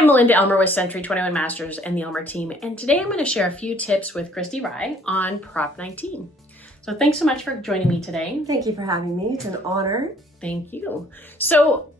I'm Melinda Elmer with Century 21 Masters and the Elmer team, and today I'm going to share a few tips with Christy Rye on Prop 19. So thanks so much for joining me today. Thank you for having me. It's an honor. Thank you. So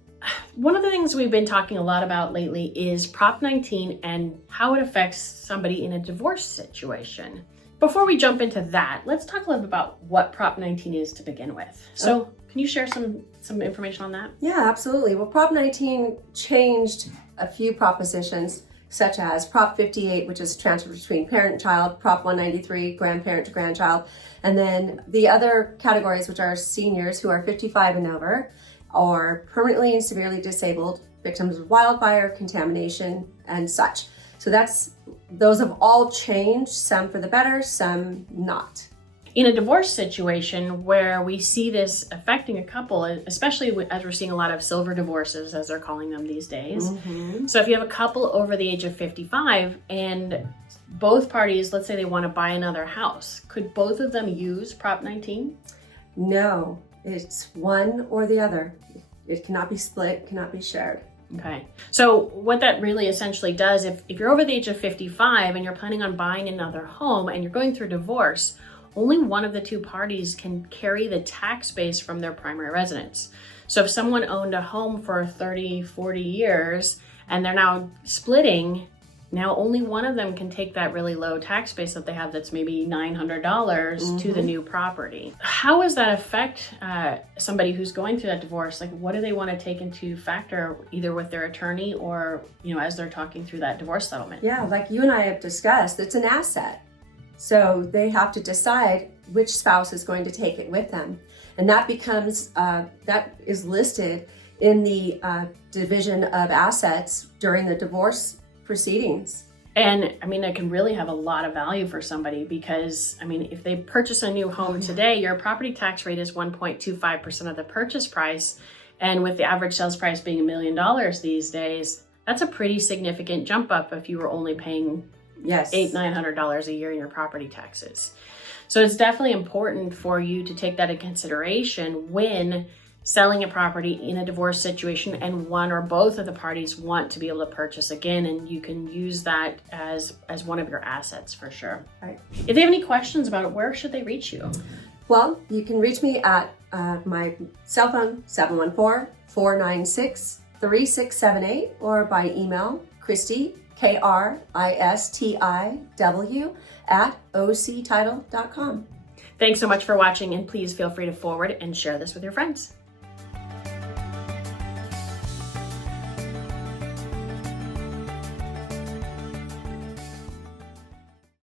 one of the things we've been talking a lot about lately is Prop 19 and how it affects somebody in a divorce situation. Before we jump into that, let's talk a little bit about what Prop 19 is to begin with. So can you share some information on that? Yeah, absolutely. Well, Prop 19 changed a few propositions, such as Prop 58, which is transfer between parent and child, Prop 193, grandparent to grandchild, and then the other categories, which are seniors who are 55 and over, or permanently and severely disabled, victims of wildfire, contamination, and such. So those have all changed, some for the better, some not. In a divorce situation where we see this affecting a couple, especially as we're seeing a lot of silver divorces, as they're calling them these days. Mm-hmm. So if you have a couple over the age of 55 and both parties, let's say they want to buy another house, could both of them use Prop 19? No, it's one or the other. It cannot be split, cannot be shared. Okay. So what that really essentially does, if you're over the age of 55 and you're planning on buying another home and you're going through divorce, only one of the two parties can carry the tax base from their primary residence. So if someone owned a home for 30, 40 years and they're now splitting, now only one of them can take that really low tax base that they have that's maybe $900 to the new property. How does that affect somebody who's going through that divorce? Like, what do they want to take into factor either with their attorney or, as they're talking through that divorce settlement? Yeah, like you and I have discussed, it's an asset. So they have to decide which spouse is going to take it with them. And that becomes, that is listed in the division of assets during the divorce proceedings. And it can really have a lot of value for somebody because, if they purchase a new home today, your property tax rate is 1.25% of the purchase price. And with the average sales price being $1 million these days, that's a pretty significant jump up if you were only paying $800-900 a year in your property taxes. So it's definitely important for you to take that into consideration when selling a property in a divorce situation and one or both of the parties want to be able to purchase again, and you can use that as one of your assets for sure. Right. If they have any questions about it, where should they reach you? Well, you can reach me at my cell phone, 714-496-3678, or by email, Christy, KRISTIW @octitle.com. Thanks so much for watching, and please feel free to forward and share this with your friends.